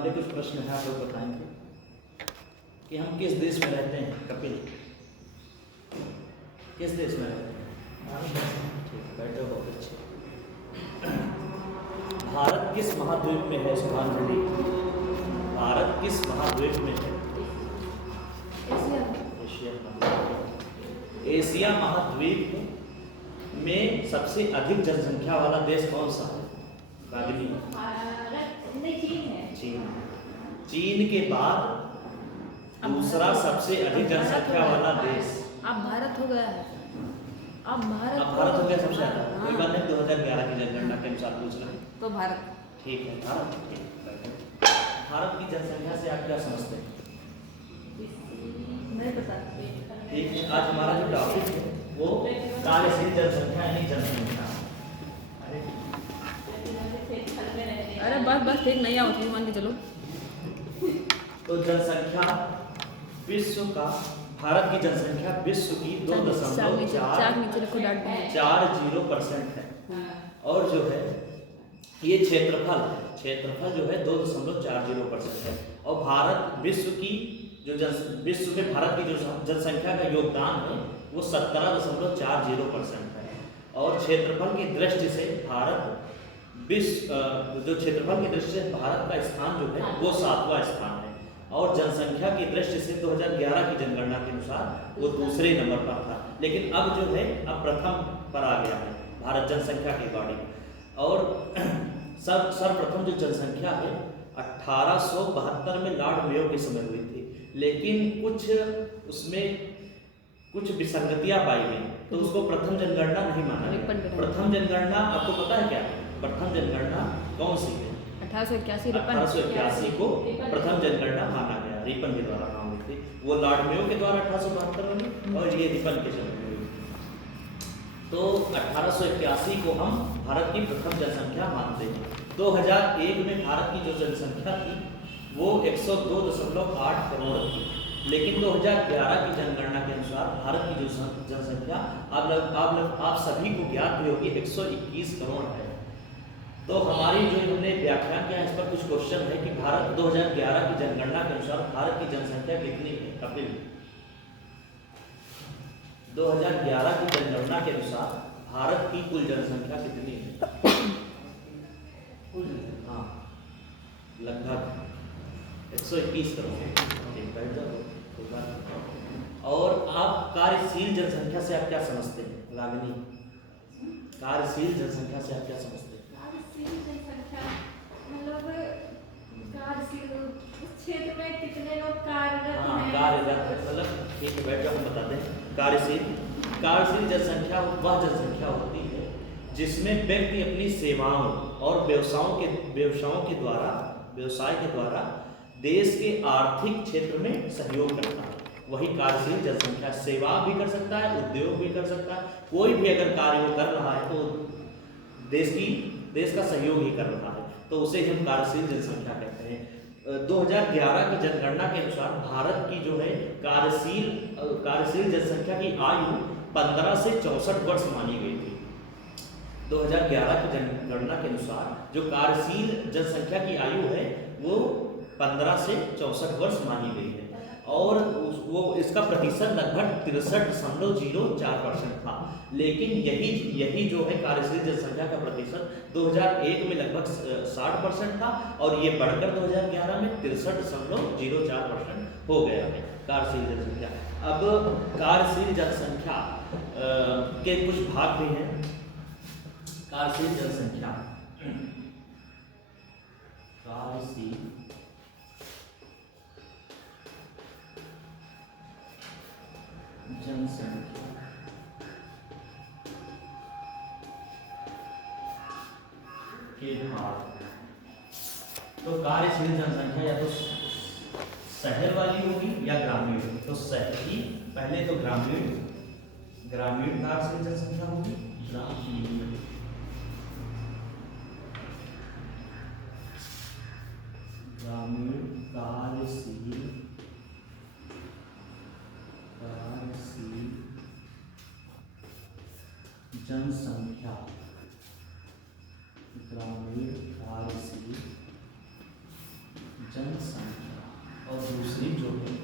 हमारे कुछ प्रश्न हैं, आप लोग बताएंगे कि हम किस देश में रहते हैं। कपिल, किस देश में रहते हैं? ठीक है, बैठो, बहुत अच्छे। भारत किस महाद्वीप में है सुभांजलि? भारत किस महाद्वीप में है? एशिया महाद्वीप। एशिया महाद्वीप में सबसे अधिक जनसंख्या वाला देश कौन सा है? रागिनी? चीन। चीन के बाद दूसरा सबसे अधिक जनसंख्या वाला देश। अब भारत हो गया है। अब भारत हो गया सबसे ज्यादा। कोई बात नहीं, 2011 की जनगणना के अनुसार पूछ रहे हैं। तो भारत ठीक है, भारत। भारत की जनसंख्या से आप क्या समझते हैं? नहीं पता। ठीक है, आज हमारा जो टॉपिक है वो कार्यशील जनसंख्या यानी जनसंख्या। अरे बस ठीक नहीं आओ, मान के चलो। तो जनसंख्या विश्व का, भारत की जनसंख्या विश्व की 2.40% है। और जो है ये क्षेत्रफल जो है 2.40% है। और भारत विश्व की विश्व में भारत की जो जनसंख्या का योगदान है वो 17.40% है। और क्षेत्रफल की दृष्टि से भारत जो क्षेत्रफल की दृष्टि से भारत का स्थान जो है वो 7वां स्थान है। और जनसंख्या की दृष्टि से 2011 की जनगणना के अनुसार वो दूसरे नंबर पर था, लेकिन अब जो है अब प्रथम पर आ गया है भारत जनसंख्या के अकॉर्डिंग। और सर्वप्रथम जो जनसंख्या है 1872 में लॉर्ड मेयो के समय हुई थी, लेकिन उसमें कुछ विसंगतियां पाई गई, तो उसको प्रथम जनगणना नहीं माना गया। प्रथम जनगणना आपको पता है क्या? प्रथम जनगणना कौन सी है? 1881 को प्रथम जनगणना माना गया, रिपन के द्वारा हुई थी। वो लॉर्ड मेयो के द्वारा 1872 में, और ये रिपन के समय में हुई। तो 1881 को हम भारत की प्रथम जनसंख्या मानते हैं। 2001 में भारत की जो जनसंख्या थी वो 102.8 करोड़ थी, लेकिन 2011 की जनगणना के अनुसार भारत की जो जनसंख्या आप सभी को ज्ञात भी होगी 121 करोड़ है। तो हमारी जो हमने व्याख्यान किया इस पर कुछ क्वेश्चन है कि भारत 2011 की जनगणना के अनुसार भारत की जनसंख्या कितनी है? कपिल, 2011 की जनगणना के अनुसार भारत की कुल जनसंख्या कितनी है? हाँ, लगभग 121 करोड़। और आप कार्यशील जनसंख्या से आप क्या समझते हैं? रागिनी, कार्यशील जनसंख्या से आप क्या समझते हैं? क्षेत्र में कितने लोग कार्यरत हैं? कार्यरत, मतलब ठीक है, बैठ जाओ, हम बताते हैं। कार्यशील जनसंख्या वह जनसंख्या होती है जिसमें व्यक्ति अपनी सेवाओं और व्यवसाय के द्वारा देश के आर्थिक क्षेत्र में सहयोग करता है, वही कार्यशील जनसंख्या। सेवा भी कर सकता है, उद्योग भी कर सकता है, कोई भी अगर कार्य वो कर रहा है तो देश का सहयोग ही कर रहा है, तो उसे हम कार्यशील जनसंख्या कहते हैं। 2011 की जनगणना के अनुसार भारत की जो है कार्यशील जनसंख्या की आयु 15 से 64 वर्ष मानी गई थी। 2011 की जनगणना के अनुसार जो कार्यशील जनसंख्या की आयु है वो 15 से 64 वर्ष मानी गई है। और वो इसका प्रतिशत लगभग 63.04% था, लेकिन यही जो है कार्यशील जनसंख्या का प्रतिशत 2001 में लगभग 60% था, और ये बढ़कर 2011 में 63.04% हो गया है कार्यशील जनसंख्या। अब कार्यशील जनसंख्या के कुछ भाग भी हैं। कार्यशील जनसंख्या, कार्यशील जनसंख्या के भाग। तो कार्यशील जनसंख्या या तो शहर वाली होगी या ग्रामीण। तो शहरी पहले तो ग्रामीण कार्यशील जनसंख्या होगी। ग्रामीण कार्यशील जनसंख्या, ग्रामीण कार्यशील जनसंख्या और दूसरी जो है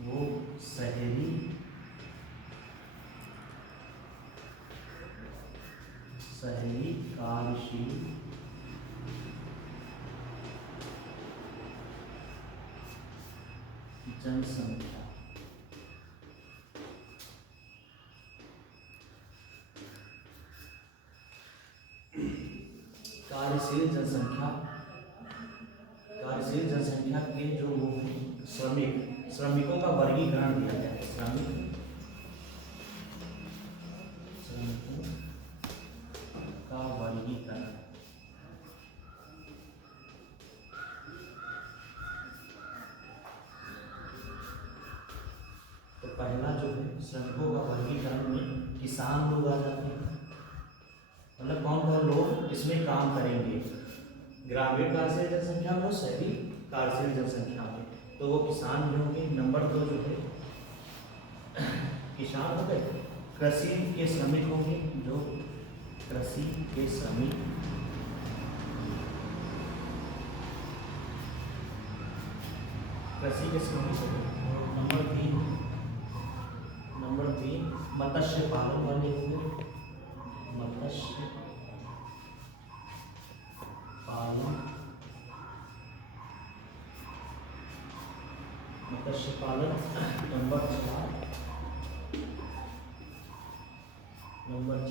वो शहरी कार्यशील जनसंख्या। कार्यशील जनसंख्या के जो वो श्रमिकों का वर्गीकरण दिया गया है। श्रमिकों का वर्गीकरण। तो पहला जो है श्रमिकों का वर्गीकरण में किसान लोग आ जाते हैं, मतलब कौन कौन लोग इसमें काम करेंगे, ग्रामीण कार्यशील जनसंख्या में और शहरी कार्यशील जनसंख्या में। तो वो किसान भी होंगे। नंबर 2 जो है किसान हो गए, कृषि के श्रमिक होंगे, जो कृषि के श्रमिक, हो गए। नंबर 3 मत्स्य पालन वाले होंगे, मत्स्य पालन। नंबर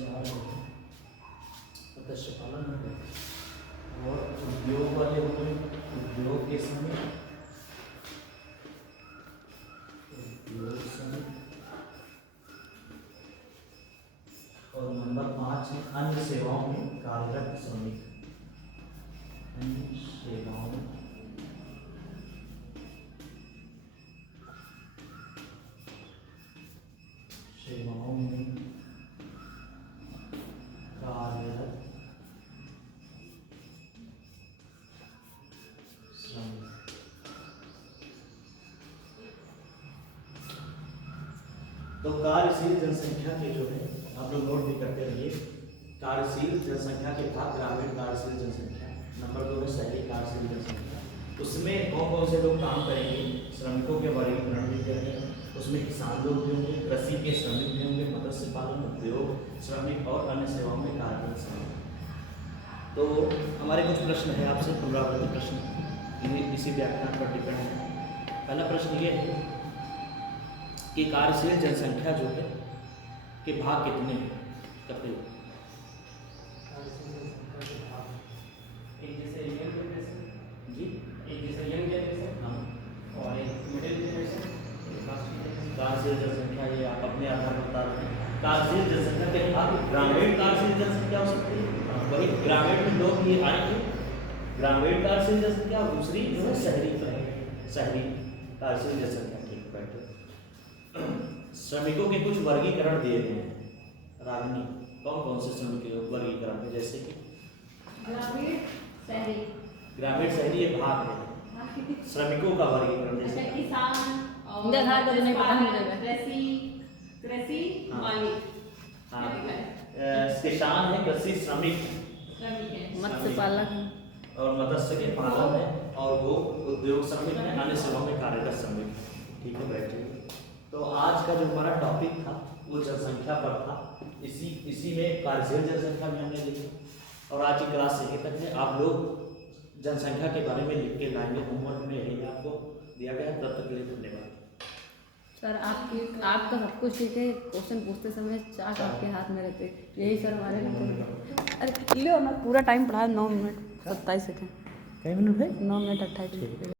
4 मत्स्य पालन हो गए। और उद्योग वाले हो गए, उद्योग के समय, और नंबर 5 है अन्य सेवाओं में कार्यरत श्रमिक। अन्य सेवाओं में कार्यरत श्रमिक। तो कार्यशील जनसंख्या के जो है आप लोग नोट भी करते रहिए। कार्यशील जनसंख्या के बाद ग्रामीण कार्यशील जनसंख्या, नंबर 2 है शहरी कार्यशील जनसंख्या। उसमें कौन कौन से लोग काम करेंगे, श्रमिकों के वर्गीकरण भी करेंगे। उसमें किसान लोग भी होंगे, कृषि के श्रमिक भी होंगे, मत्स्य पालन, उद्योग श्रमिक और अन्य सेवाओं में कार्यरत श्रमिक। तो हमारे कुछ प्रश्न है आपसे, पुनरावृत्ति प्रश्न इसी व्याख्यान पर डिपेंड है। पहला प्रश्न ये है कि कार्यशील जनसंख्या जो है के भाग कितने हैं? कते एक जैसे यंग जनरेशन जी, एक जैसे यंग जनरेशन हाँ, और एक मिडिल जनरेशन, कार्यशील जनसंख्या ये आप अपने आधार पर बता रहे हैं। कार्यशील जनसंख्या के भाग ग्रामीण कार्यशील जनसंख्या हो सकती है, वही ग्रामीण में लोग ये आएंगे, ग्रामीण कार्यशील जनसंख्या, और दूसरी जो है शहरी कार्यशील जनसंख्या। ठीक, बैठे। श्रमिकों के कुछ वर्गीकरण दिए गए हैं। रागनी, कौन कौन से श्रमिक वर्गीकरण है? जैसे कि ग्रामीण शहरी ये भाग है। श्रमिकों का वर्गीकरण जैसे किसान इनका घर तो नहीं पता मुझे। कृषि हाँ। मालिक, हाँ, किसान है, कृषि श्रमिक, मत्स्य पालक और मत्स्य के पालन है, और वो उद्योग श्रमिक है, अन्य सेवाओं में कार्यरत श्रमिक। ठीक है, बैठिए। तो आज का जो हमारा टॉपिक था वो जनसंख्या पर था। इसी में कार्यशील जनसंख्या भी हमने देखी, और आज की क्लास यहीं तक है। आप लोग जनसंख्या के बारे में लिख के लाएंगे, होमवर्क में यही आपको दिया गया है। तब तक के लिए धन्यवाद सर। आपका सब कुछ ठीक है, क्वेश्चन पूछते समय चाक आपके हाथ में रहते, यही सर हमारे रहते। अरे लो, मैं पूरा टाइम पढ़ा 9 मिनट 27 सेकंड। कई मिनट है? 9 मिनट 28 सेकंड।